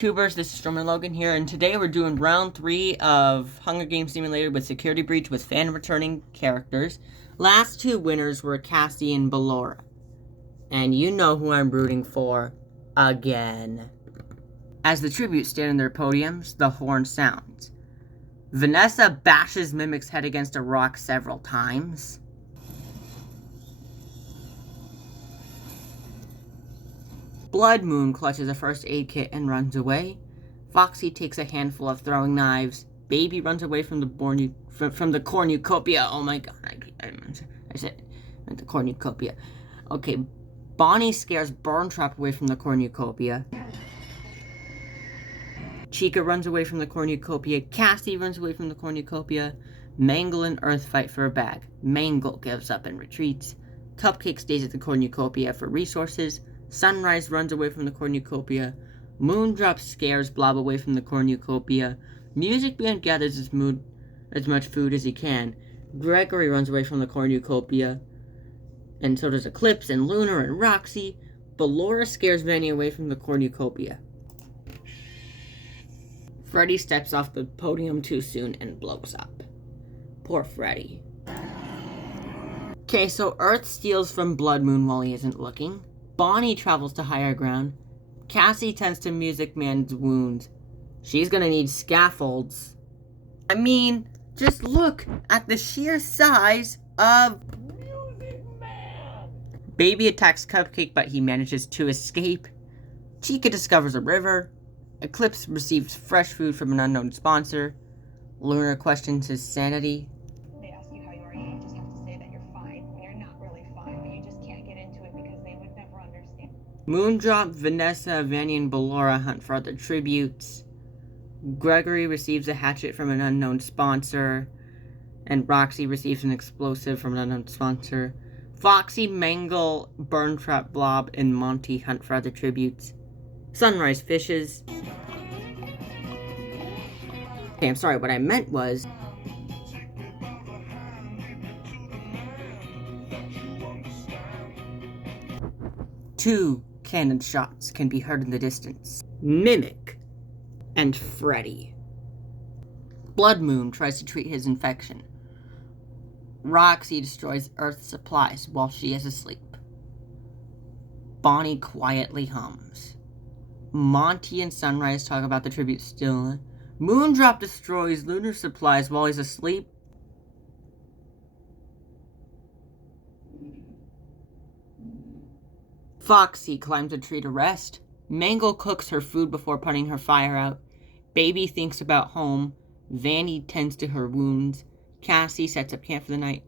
YouTubers, this is Stormer Logan here, and today we're doing round 3 of Hunger Games Simulator with Security Breach with fan returning characters. Last two winners were Cassie and Ballora. And you know who I'm rooting for, again. As the tributes stand on their podiums, the horn sounds. Vanessa bashes Mimic's head against a rock several times. Blood Moon clutches a first aid kit and runs away. Foxy takes a handful of throwing knives. Baby runs away from the cornucopia. Oh my god, I said the cornucopia. Okay, Bonnie scares Burntrap away from the cornucopia. Chica runs away from the cornucopia. Cassie runs away from the cornucopia. Mangle and Earth fight for a bag. Mangle gives up and retreats. Cupcake stays at the cornucopia for resources. Sunrise runs away from the cornucopia. Moondrop scares Blob away from the cornucopia. Music Man gathers as much food as he can. Gregory runs away from the cornucopia. And so does Eclipse and Lunar and Roxy. Ballora scares Vanny away from the cornucopia. Freddy steps off the podium too soon and blows up. Poor Freddy. Okay, so Earth steals from Blood Moon while he isn't looking. Bonnie travels to higher ground. Cassie tends to Music Man's wounds. She's gonna need scaffolds. I mean, just look at the sheer size of Music Man! Baby attacks Cupcake, but he manages to escape. Chica discovers a river. Eclipse receives fresh food from an unknown sponsor. Lunar questions his sanity. They ask you how you are, you just have to say that you're fine when you're not really fine, but you just can't get into it because they would never understand. Moondrop, Vanessa, Vanny, and Ballora hunt for other tributes. Gregory receives a hatchet from an unknown sponsor. And Roxy receives an explosive from an unknown sponsor. Foxy, Mangle, Burntrap, Blob, and Monty hunt for other tributes. Sunrise fishes. Okay, I'm sorry, what I meant was... Two cannon shots can be heard in the distance. Mimic and Freddy. Blood Moon tries to treat his infection. Roxy destroys Earth's supplies while she is asleep. Bonnie quietly hums. Monty and Sunrise talk about the tribute still. Moondrop destroys lunar supplies while he's asleep. Foxy climbs a tree to rest. Mangle cooks her food before putting her fire out. Baby thinks about home. Vanny tends to her wounds. Cassie sets up camp for the night.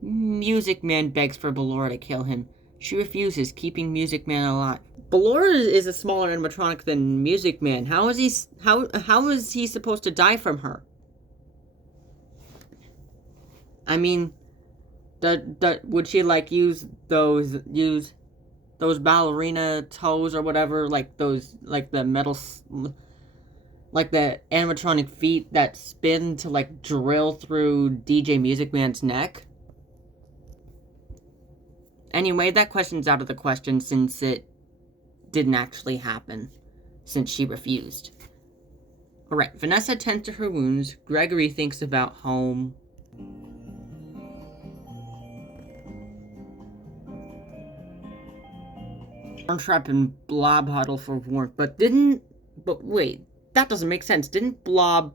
Music Man begs for Ballora to kill him. She refuses, keeping Music Man alive. Ballora is a smaller animatronic than Music Man. How is he supposed to die from her? I mean, would she like use those ballerina toes or whatever, like the metal, like the animatronic feet that spin to like drill through DJ Music Man's neck? Anyway, that question's out of the question since it didn't actually happen, since she refused. Alright, Vanessa tends to her wounds. Gregory thinks about home. Burntrap and Blob huddle for warmth, but wait, that doesn't make sense. Didn't Blob...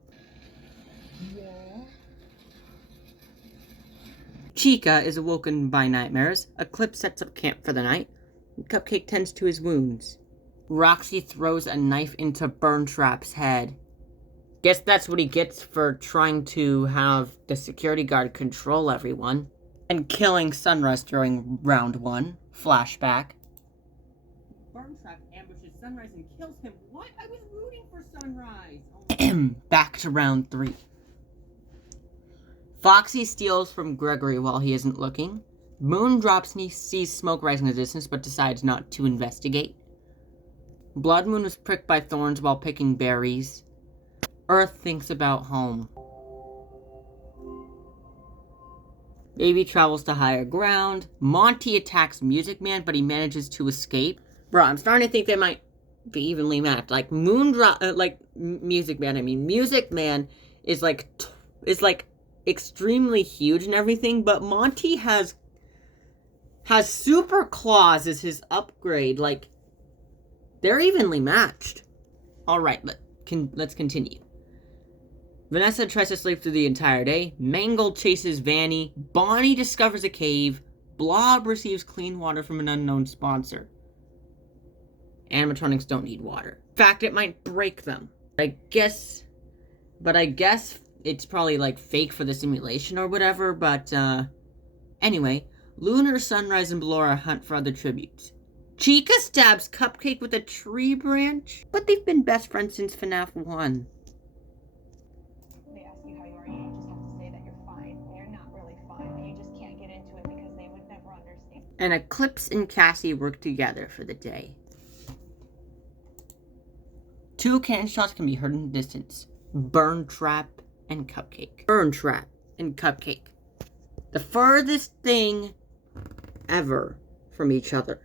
Yeah. Chica is awoken by nightmares. Eclipse sets up camp for the night. Cupcake tends to his wounds. Roxy throws a knife into Burntrap's head. Guess that's what he gets for trying to have the security guard control everyone. And killing Sunrise during round 1. Flashback. Burntrap ambushes Sunrise and kills him. What? I was rooting for Sunrise! Back to round 3. Foxy steals from Gregory while he isn't looking. Moondrop sees smoke rising in the distance, but decides not to investigate. Blood Moon was pricked by thorns while picking berries. Earth thinks about home. Baby travels to higher ground. Monty attacks Music Man, but he manages to escape. Bro, I'm starting to think they might be evenly matched. Like Music Man. I mean, Music Man is like extremely huge and everything, but Monty has super claws as his upgrade. Like, they're evenly matched. All right, let's continue. Vanessa tries to sleep through the entire day. Mangle chases Vanny. Bonnie discovers a cave. Blob receives clean water from an unknown sponsor. Animatronics don't need water. In fact, it might break them. I guess it's probably like fake for the simulation or whatever, but anyway, Lunar, Sunrise, and Ballora hunt for other tributes. Chica stabs Cupcake with a tree branch, but they've been best friends since FNAF 1. They ask you how you are, you just have to say that you're fine when you're not really fine, but you just can't get into it because they would never understand. And Eclipse and Cassie work together for the day. 2 cannon shots can be heard in the distance. Burn Trap and Cupcake. Burn Trap and Cupcake. The furthest thing ever from each other.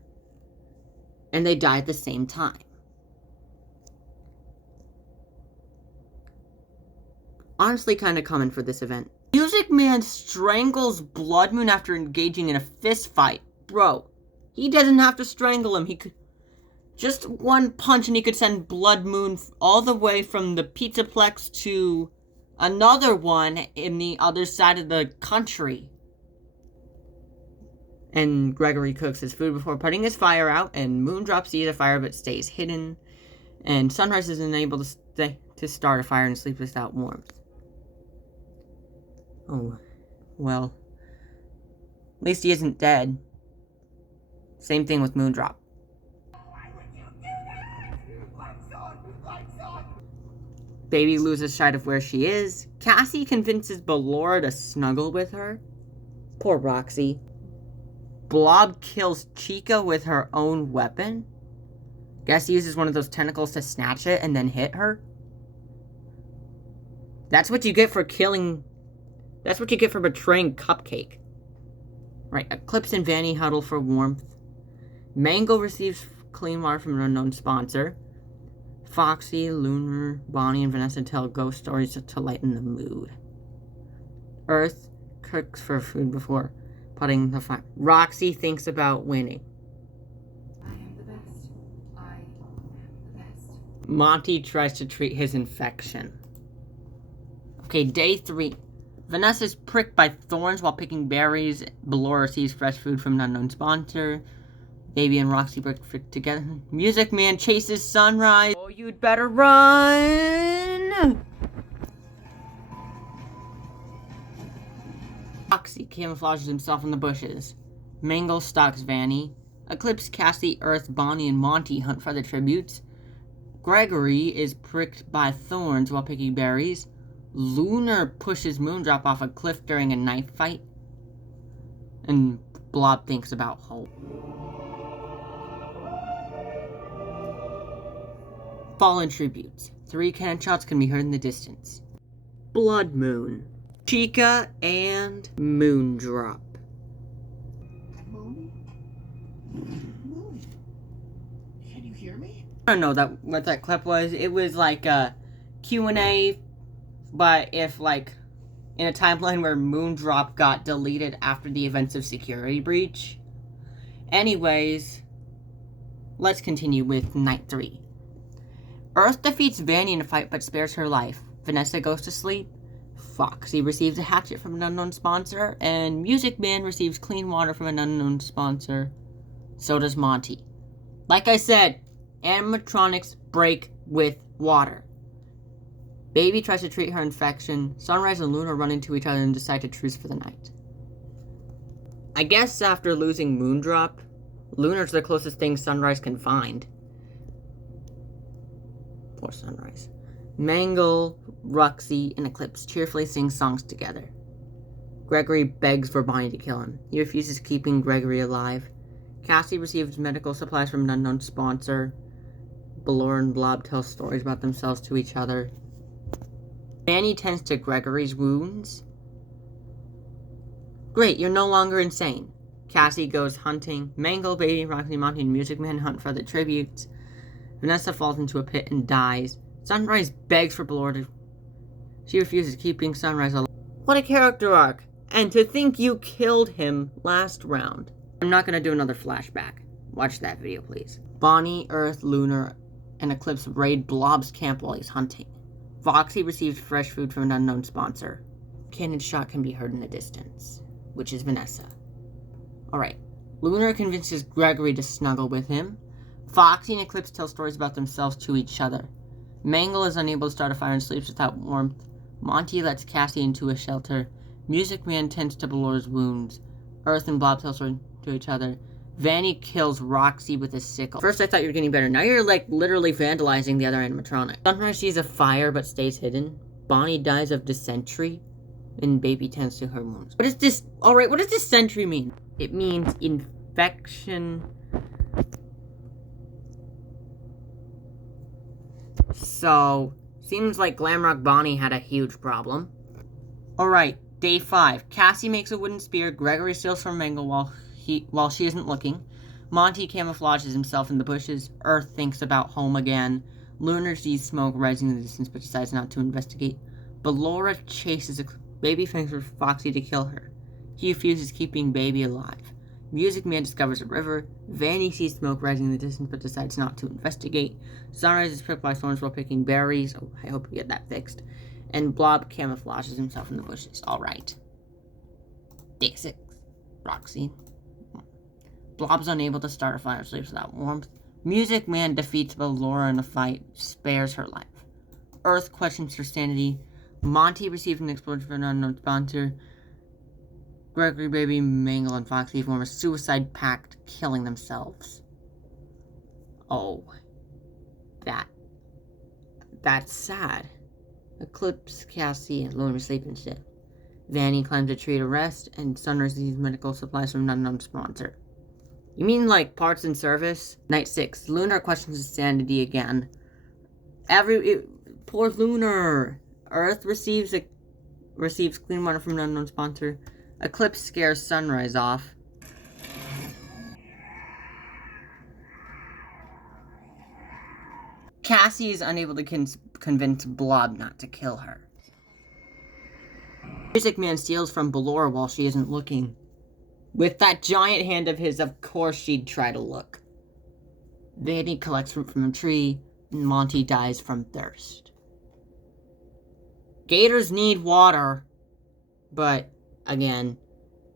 And they die at the same time. Honestly, kind of common for this event. Music Man strangles Blood Moon after engaging in a fist fight. Bro, he doesn't have to strangle him. He could just one punch and he could send Blood Moon all the way from the Pizzaplex to another one in the other side of the country. And Gregory cooks his food before putting his fire out, and Moondrop sees a fire but stays hidden. And Sunrise is unable to start a fire and sleep without warmth. Oh, well. At least he isn't dead. Same thing with Moondrop. Why would you do that? Lights on! Lights on! Baby loses sight of where she is. Cassie convinces Ballora to snuggle with her. Poor Roxy. Blob kills Chica with her own weapon. Guess he uses one of those tentacles to snatch it and then hit her. That's what you get for killing... That's what you get for betraying Cupcake. Right, Eclipse and Vanny huddle for warmth. Mango receives clean water from an unknown sponsor. Foxy, Lunar, Bonnie, and Vanessa tell ghost stories to lighten the mood. Earth cooks for food before putting the fire. Roxy thinks about winning. I am the best. I am the best. Monty tries to treat his infection. Okay, day 3. Vanessa's pricked by thorns while picking berries. Ballora receives fresh food from an unknown sponsor. Baby and Roxy work together. Music Man chases Sunrise. Oh, you'd better run! Roxy camouflages himself in the bushes. Mangle stalks Vanny. Eclipse, Cassie, Earth, Bonnie, and Monty hunt for the tributes. Gregory is pricked by thorns while picking berries. Lunar pushes Moondrop off a cliff during a knife fight. And Blob thinks about Hope. Fallen tributes. 3 cannon shots can be heard in the distance. Blood Moon. Chica and Moondrop. Moon? Moon? Can you hear me? I don't know what that clip was. It was like a Q&A, but if like in a timeline where Moondrop got deleted after the events of Security Breach. Anyways, let's continue with night 3. Earth defeats Vanny in a fight but spares her life. Vanessa goes to sleep. Foxy receives a hatchet from an unknown sponsor, and Music Man receives clean water from an unknown sponsor. So does Monty. Like I said, animatronics break with water. Baby tries to treat her infection. Sunrise and Luna run into each other and decide to truce for the night. I guess after losing Moondrop, Lunar's the closest thing Sunrise can find. Poor Sunrise. Mangle, Roxy, and Eclipse cheerfully sing songs together. Gregory begs for Bonnie to kill him. He refuses, keeping Gregory alive. Cassie receives medical supplies from an unknown sponsor. Ballora and Blob tell stories about themselves to each other. Vanny tends to Gregory's wounds. Great, you're no longer insane. Cassie goes hunting. Mangle, Baby, Roxy, Monty, and Music Man hunt for the tributes. Vanessa falls into a pit and dies. Sunrise begs for Ballora to... She refuses, keeping Sunrise alive. What a character arc! And to think you killed him last round. I'm not gonna do another flashback. Watch that video, please. Bonnie, Earth, Lunar, and Eclipse raid Blob's camp while he's hunting. Foxy receives fresh food from an unknown sponsor. Cannon shot can be heard in the distance, which is Vanessa. Alright. Lunar convinces Gregory to snuggle with him. Foxy and Eclipse tell stories about themselves to each other. Mangle is unable to start a fire and sleeps without warmth. Monty lets Cassie into a shelter. Music Man tends to Ballora's wounds. Earth and Blob tell stories to each other. Vanny kills Roxy with a sickle. First I thought you were getting better. Now you're like literally vandalizing the other animatronic. Sunrise sees a fire but stays hidden. Bonnie dies of dysentery. And Baby tends to her wounds. What is this? Alright, what does dysentery mean? It means infection. So, seems like Glamrock Bonnie had a huge problem. Alright, day 5. Cassie makes a wooden spear. Gregory steals from Mangle while she isn't looking. Monty camouflages himself in the bushes. Earth thinks about home again. Lunar sees smoke rising in the distance but decides not to investigate. Ballora chases Baby thinks for Foxy to kill her. He refuses, keeping Baby alive. Music Man discovers a river. Vanny sees smoke rising in the distance but decides not to investigate. Sunrise is pricked by thorns while picking berries. Oh, I hope we get that fixed. And Blob camouflages himself in the bushes. Alright. Day 6. Roxy. Blob's unable to start a fire, sleeps without warmth. Music Man defeats Ballora in a fight, spares her life. Earth questions her sanity. Monty receives an explosion from an unknown sponsor. Gregory, Baby, Mangle, and Foxy form a suicide pact, killing themselves. Oh. That's sad. Eclipse, Cassie, and Lunar sleep and shit. Vanny climbs a tree to rest, and Sunrise receives medical supplies from an unknown sponsor. You mean like parts and service? Night 6. Lunar questions his sanity again. Poor Lunar. Earth receives clean water from an unknown sponsor. Eclipse scares Sunrise off. Cassie is unable to convince Blob not to kill her. Music Man steals from Ballora while she isn't looking. With that giant hand of his, of course she'd try to look. Vanny collects fruit from a tree, and Monty dies from thirst. Gators need water, but, again,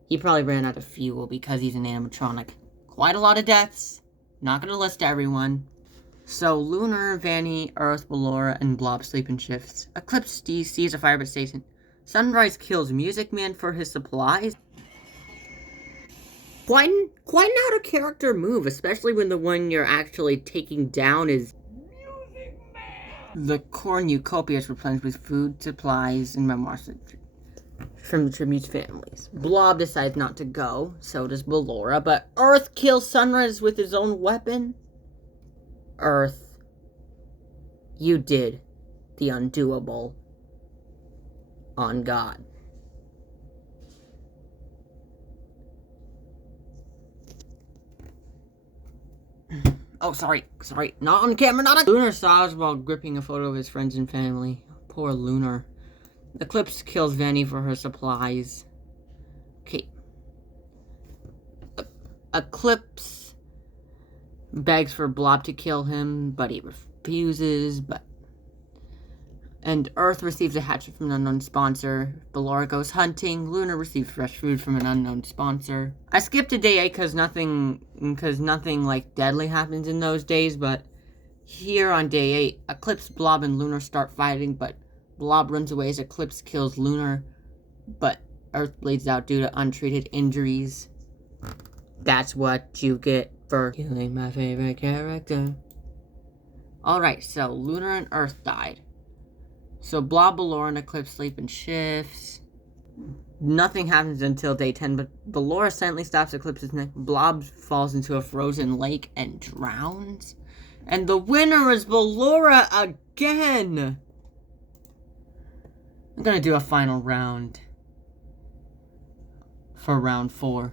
he probably ran out of fuel because he's an animatronic. Quite a lot of deaths. Not gonna list everyone. So, Lunar, Vanny, Earth, Ballora, and Blob sleep in shifts. Eclipse sees a fire but stays in. Sunrise kills Music Man for his supplies. Quite an out-of-character move, especially when the one you're actually taking down is... Music Man! The cornucopia is replenished with food, supplies, and memoirs from the tribute's families. Blob decides not to go, so does Ballora, but Earth kills Sunrise with his own weapon. Earth, you did the undoable on God. Oh, sorry, not on camera, not on... Lunar sobs while gripping a photo of his friends and family. Poor Lunar. Eclipse kills Vanny for her supplies. Okay. Eclipse begs for Blob to kill him, but he refuses, And Earth receives a hatchet from an unknown sponsor. Ballora goes hunting. Lunar receives fresh food from an unknown sponsor. I skipped to day 8 because nothing like deadly happens in those days, but here on day 8, Eclipse, Blob, and Lunar start fighting, but Blob runs away as Eclipse kills Lunar, but Earth bleeds out due to untreated injuries. That's what you get for killing my favorite character. Alright, so Lunar and Earth died. So Blob, Ballora, and Eclipse sleep in shifts. Nothing happens until day 10, but Ballora silently stops Eclipse's neck. Blob falls into a frozen lake and drowns. And the winner is Ballora again! I'm gonna do a final round for round 4.